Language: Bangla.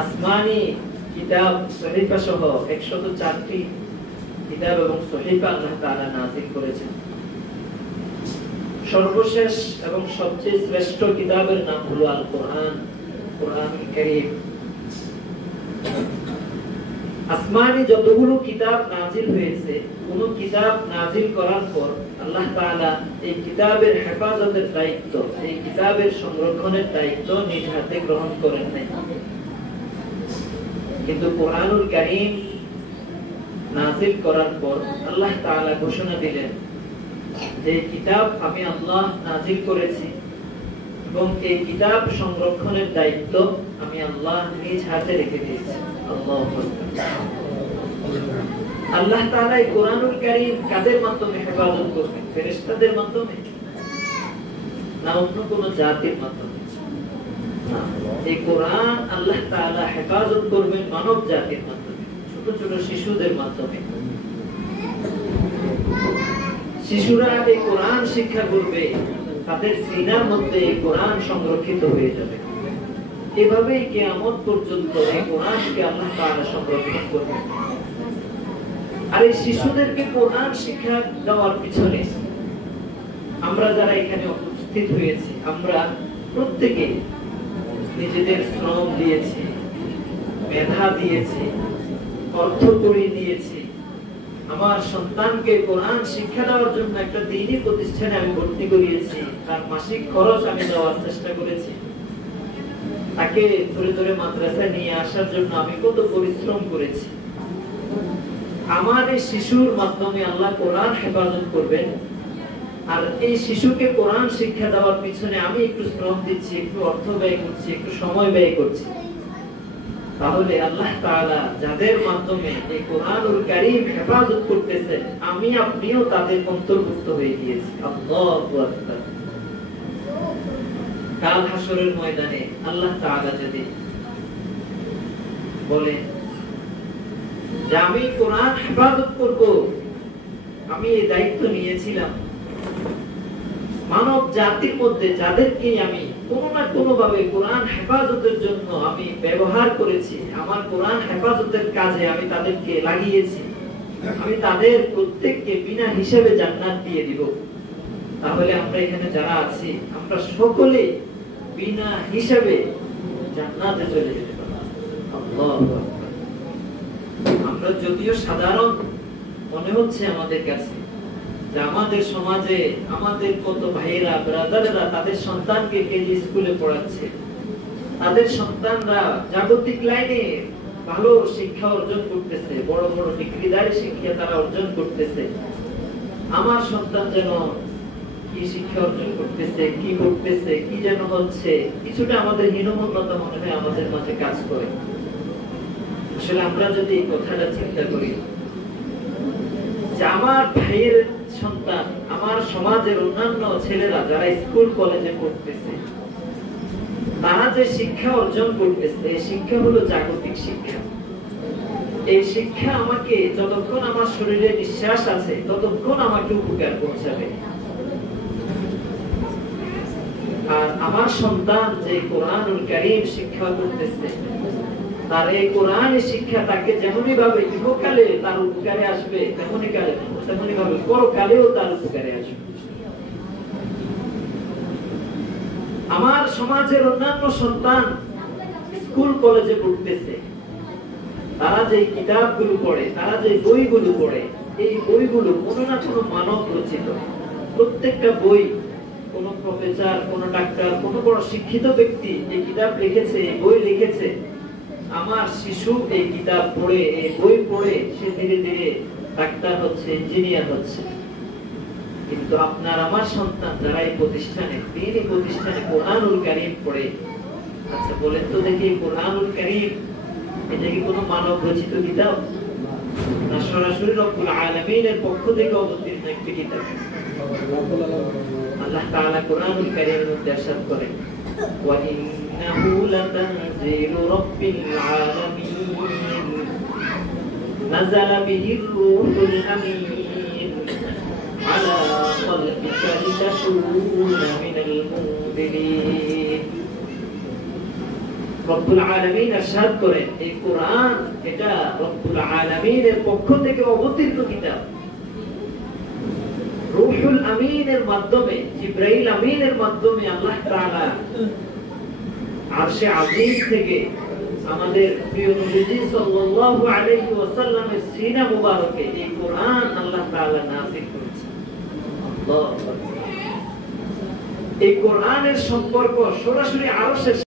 আসমানি কিতাব সহিফা সহ 104টি কিতাব এবং সহিফা আল্লাহ তাআলা নাযিল করেছেন। সর্বশেষ এবং সবচেয়ে শ্রেষ্ঠ কিতাবের নাম হলো আল কোরআন, কোরআনুল কারীম। আসমানি যতগুলো কিতাব নাযিল হয়েছে, কোন কিতাব নাযিল করার পর আল্লাহ তাআলা এই কিতাবের হেফাজতের দায়িত্ব, এই কিতাবের সংরক্ষণের দায়িত্ব নিজ হাতে গ্রহণ করেন নাই। কিন্তু কোরআনুল কারীম নাযিল করার পর আল্লাহ তাআলা ঘোষণা দিলেন যে কিতাব আমি আল্লাহ নাযিল করেছি এবং এই কিতাব সংরক্ষণের দায়িত্ব আমি আল্লাহ নিজ হাতে রেখে দিয়েছি। আল্লাহু আকবার। আল্লাহ তাআলা এই কোরআনুল কারীম কাদের মাধ্যমে হেফাজত করবেন? ফেরেশতাদের মাধ্যমে না অন্য কোন জাতির মাধ্যমে? না, এই কোরআন আল্লাহ তাআলা হেফাজত করবেন মানব জাতির মাধ্যমে, ছোট ছোট শিশুদের মাধ্যমে। শিশুরা এই কোরআন শিক্ষা করবে, তাদের সিনার মধ্যে এই কোরআন সংরক্ষিত হয়ে যাবে। এভাবেই কিয়ামত পর্যন্ত এই কোরআনকে আল্লাহ তাআলা সংরক্ষণ করবেন। আর এই শিশুদেরকে কোরআন শিক্ষা দেওয়ার পিছনে আমরা যারা এখানে উপস্থিত হয়েছি, আমরা প্রত্যেকে নিজেদের শ্রম দিয়েছি, মেধা দিয়েছি, অর্থ কড়ি দিয়েছি। আমার সন্তানকে কোরআন শিক্ষা দেওয়ার জন্য একটা দ্বীনি প্রতিষ্ঠানে আমি ভর্তি করিয়েছি, তার মাসিক খরচ আমি দেওয়ার চেষ্টা করেছি। তাকে ধরে ধরে মাদ্রাসায় নিয়ে আসার জন্য আমি কত পরিশ্রম করেছি। আমার এই শিশুর মাধ্যমে আল্লাহ কোরআন হেফাজত করবেন। আর এই শিশুকে কোরআন শিক্ষা দেওয়ার পিছনে আমি একটু শ্রম দিচ্ছি, একটু অর্থ ব্যয় করছি, একটু সময় ব্যয় করছি। তাহলে আল্লাহ তাআলা যাদের মাধ্যমে এই কোরআনুল কারীম হেফাজত করতেছেন, আমি আপনিও তাদের অন্তর্ভুক্ত হয়ে গিয়েছি। আল্লাহু আকবার। কাল হাসরের ময়দানে আল্লাহ তাআলা যদি বলেন যে আমি কোরআন হেফাজত করব, আমি এই দায়িত্ব নিয়েছিলাম, মানব জাতির মধ্যে যাদেরকে আমি কোনো না কোনো ভাবে কোরআন হেফাজতের জন্য আমি ব্যবহার করেছি, আমার কোরআন হেফাজতের কাজে আমি তাদেরকে লাগিয়েছি, আমি তাদের প্রত্যেককে বিনা হিসাবে জান্নাত দিয়ে দিব। তাহলে আমরা এখানে যারা আছি, আমরা সকলে বিনা হিসাবে জান্নাতে চলে যেতে পারব। আল্লাহু আকবার। আমরা যদিও সাধারণ মনে হচ্ছে আমাদের কাছে যে আমাদের সমাজে আমাদের কত ভাইয়েরা ব্রাদাররা তাদের সন্তানকে কেজি স্কুলে পড়াচ্ছে, তাদের সন্তানরা জাগতিক লাইনে ভালো শিক্ষা অর্জন করতেছে, বড় বড় ডিগ্রিধারী শিক্ষা তারা অর্জন করতেছে। আমার সন্তান যেন কি শিক্ষা অর্জন করতেছে, কি করতেছে, কি যেন হচ্ছে, কিছুটা আমাদের হীনমন্যতা মনে হয় আমাদের মাঝে কাজ করে। আসলে আমরা যদি এই কথাটা চিন্তা করি যে আমার ভাইয়ের সন্তান, আমার সমাজের অন্যান্য ছেলেরা যারা স্কুল কলেজে পড়তেছে, তারা যে শিক্ষা অর্জন করতেছে, এই শিক্ষা হলো জাগতিক শিক্ষা। এই শিক্ষা আমাকে যতক্ষণ আমার শরীরে নিঃশ্বাস আছে ততক্ষণ আমাকে উপকার পৌঁছাবে। আর আমার সন্তান যে কোরআনুল কারীম শিক্ষা করতেছে, তার এই কোরআনের শিক্ষা তাকে যেমনই ভাবে ইহকালে তার উপকারে আসবে, তেমনি ভাবে পরকালেও তার উপকারে আসবে। আমার সমাজের অন্যান্য সন্তান স্কুল কলেজে পড়তেছে, তারা যে কিতাবগুলো পড়ে, তারা যে বইগুলো পড়ে, এই বইগুলো কোনো না কোনো মানব রচিত। প্রত্যেকটা বই কোন প্রফেসর, কোন ডাক্তার, কোন বড় শিক্ষিত ব্যক্তি এই কিতাব লিখেছে, এই বই লিখেছে। আমার শিশু এই কিতাব পড়ে, এই বই পড়ে সে ধীরে ধীরে ডাক্তার হচ্ছে, ইঞ্জিনিয়ার হচ্ছে। কিন্তু আপনার আমার সন্তান যারা এই প্রতিষ্ঠানে, দ্বীনি প্রতিষ্ঠানে কোরআনুল কারীম পড়ে, আচ্ছা বলেন তো দেখি কোরআনুল কারীম এটা কি কোনো মানব রচিত কিতাব না সরাসরি রব্বুল আলামিনের পক্ষ থেকে অবতীর্ণ একটি কিতাব? আল্লাহ তাআলা কোরআনুল কারীমের মধ্যে ইরশাদ করেন, ওয়া ইন্নাহু লাতানজিলু রাব্বিল আলামিন নাযালা বিহির রূহুল আমিন আলা কলবিকা লিতাকুনা মিনাল মুনদিরিন। রব্বুল আলামিন ইরশাদ করেন এই কোরআন এটা রব্বুল আলামিনের পক্ষ থেকে অবতীর্ণ কিতাব। রূহুল আমিনের মাধ্যমে, জিবরাইল আমিনের মাধ্যমে আল্লাহ তাআলা আরশে আজিম থেকে আমাদের প্রিয় নবীজি সাল্লাল্লাহু আলাইহি ওয়াসাল্লামের সিনা মুবারকে এই কোরআন আল্লাহ তাআলা নাযিল করেছেন। আল্লাহু আকবার। এই কোরআনের সম্পর্ক সরাসরি আরশের